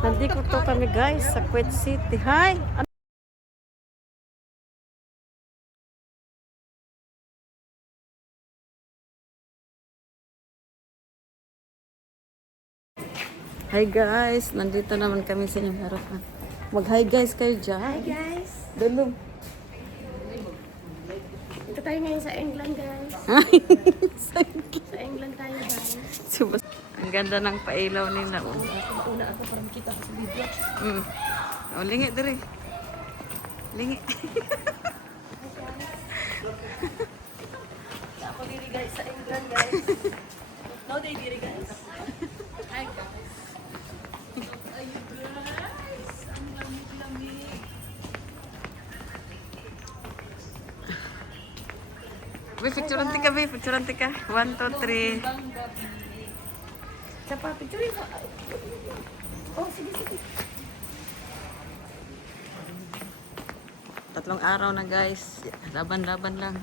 Nandito to kami guys sa Kuwait City. Hi! Hi guys! Nandito naman kami sa inyong harapan. Mag-hi guys kayo dyan. Hi guys! Dalo. Ito tayo ngayon sa England guys. Hi! Sa England tayo guys. Subas. Ang ganda ng pailaw nila. Oh. Una ako para makita ko sa video. Oh, lingi diri. Lingi. Ako diri guys sa England guys. No day diri guys. Hi guys. Ayun guys. Ang lamig-lamig. Picturean tika, be. Picturean tika. 1, 2, 3. Sa pa picture ko. Oh, sige sige. Tatlong araw na guys. Laban-laban lang.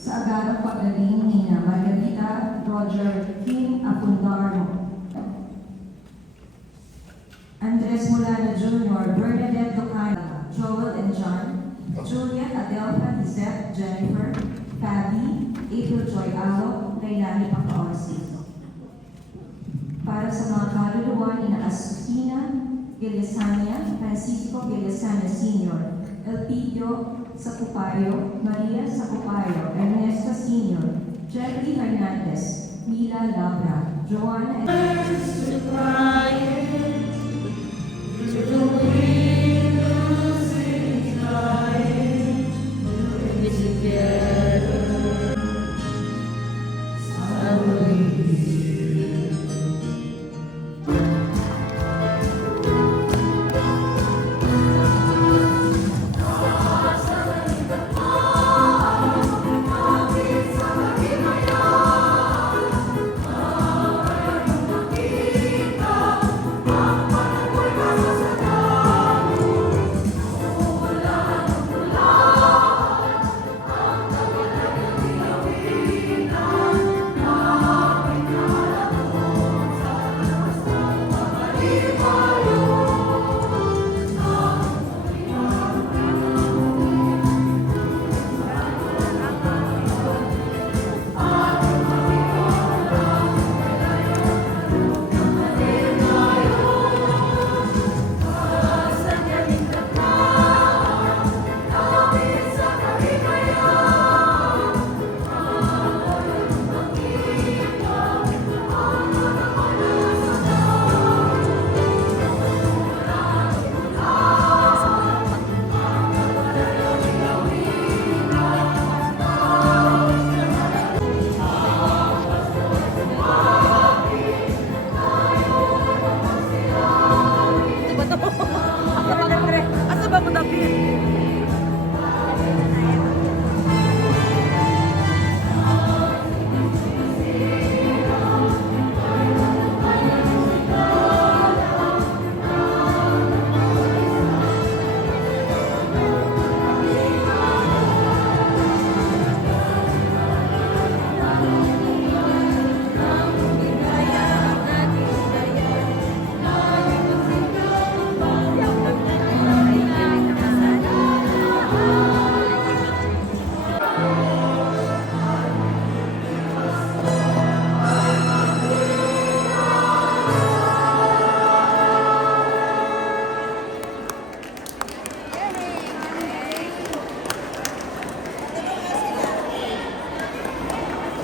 Sa agarang pagdating ni Margarita Roger Kim Apundaro, Andres Mulana Jr., Bernadette Docana, Joel and John, Juliet Adelpha, Lisette, Jennifer, Fabi, April Joy Alo, Lailani Pacaorsi. Para sa mga kaluluwa ni Asustina Gilesania, Francisco Gilesania Sr., Elpidio Sacupayo, Maria Sacupayo, Ernesto Sr., Jeffrey Hernandez, Mila Labra, Joanna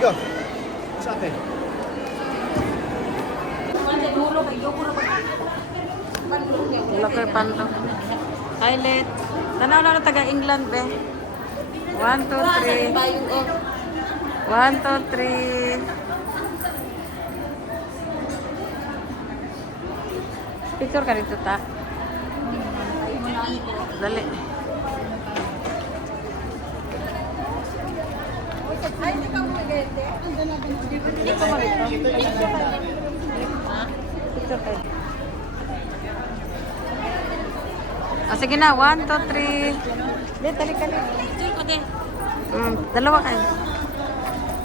go. Sa atin. Local panto. Highlight. Tanaw na taga England be. 1, 2, 3. 1, 2, 3. Picture ka dito ta. Dali. Picture ka. O sige na, 1, 2, 3. Dito, dali ka dito. Picture ko din. Dalawa kayo.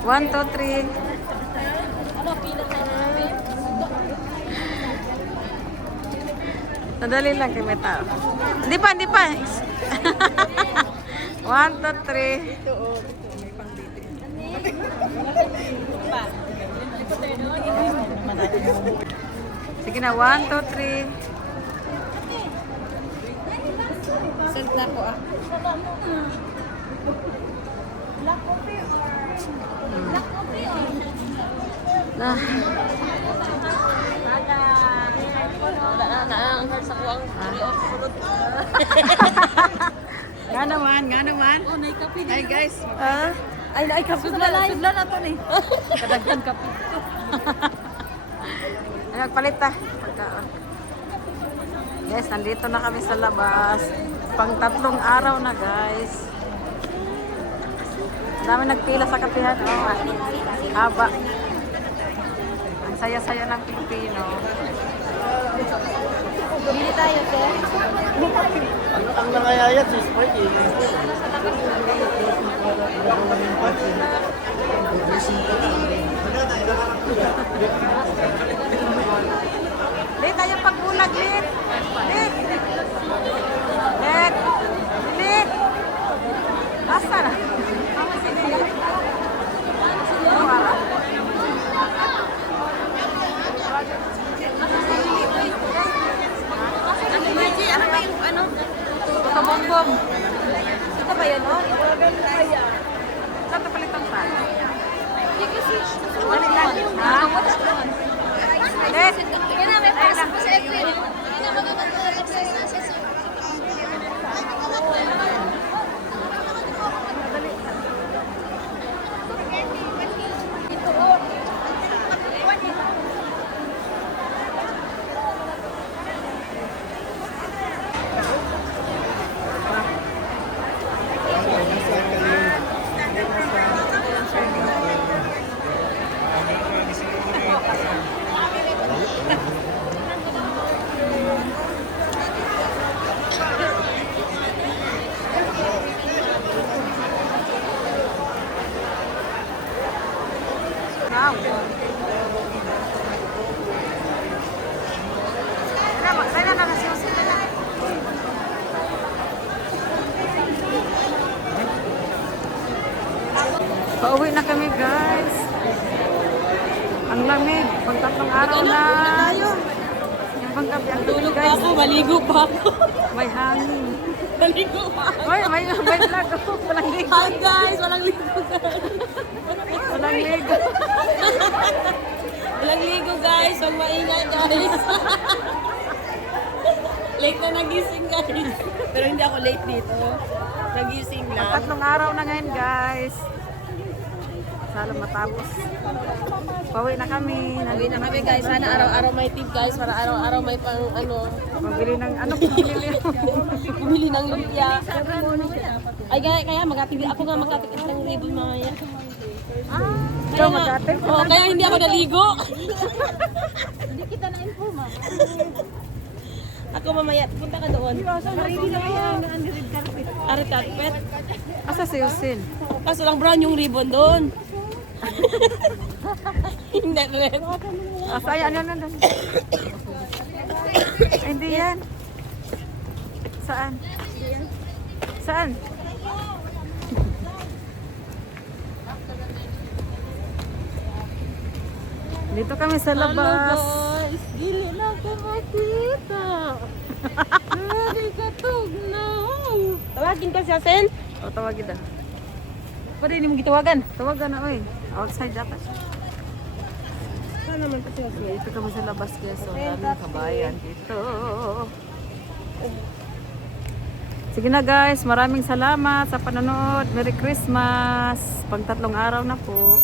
1, 2, 3. Ano, pilat na namin? Nadali lang kay may tao. Hindi pa, hindi pa. 1, 2, 3. Sige na, 1, 2, 3. Send na po ah. Na. Ang heart sa kuwang sulod. Nga naman. Oh, naikapi. Hi guys. Ay, kapi sa balay. Sudlan na to ni. Kadaghan kape. Ay, nagpalit ta. Pagkaon. Guys, nandito na kami sa labas. Pang 3 araw na guys. Ang dami nagpila sa kapihan. Oh, haba. Ang saya-saya ng Pilipino. Bili tayo, sir. Ang nangayayat si Sprite. Dit, tayo pagbulag, Dit. Dit. Dit. Dit. Asa na? Ano ba yung ano? Kabombom. Ito ba yun? Oh, Saan ito palitang saan? Ha? Dit. Kaya na, may pasok po sa April. Pauwi na kami guys. Ang lamig. Pang 3 araw na. Yung panggabi ang Tulog pa guys. ako, maligo pa ako. May hangin. Maligo pa ako. Oy, may vlog ako. Walang ligo. Hi guys, walang ligo guys. Walang ligo. Walang ligo guys, huwag maingay guys. Late na nagising guys. Pero hindi ako late dito. Nagising lang. Pang 3 araw na ngayon guys. Sana matapos. Pauwi na kami. Uwi na kami guys. Sana araw-araw may tip guys. Para araw-araw may pang ano. Pabili ng ano. Bumili ng lumpia. Ay kaya mag-atibili. Ako nga mag-atibili ng ribbon mamaya. Ikaw mag-atip. Oo, kaya hindi ako naligo. Ako mamaya. Punta ka doon. Ready na yan. Red carpet. Red carpet. Asa si Yusin? Kaso lang brown yung ribbon doon. Hindi red. Asa yan. Hindi yan. Saan? Saan? Dito kami sa labas. Guys, gili na ka makita. Ready ka tug now. Tawagin ka siya, Sen. O, tawagin na. Pwede hindi mo gitawagan. Tawagan na, oy. Outside dapat siya. Saan naman kasi ako? Dito kami sa labas kaya so daming kabayan dito. Sige na guys, maraming salamat sa panonood. Merry Christmas! Pang 3 araw na po.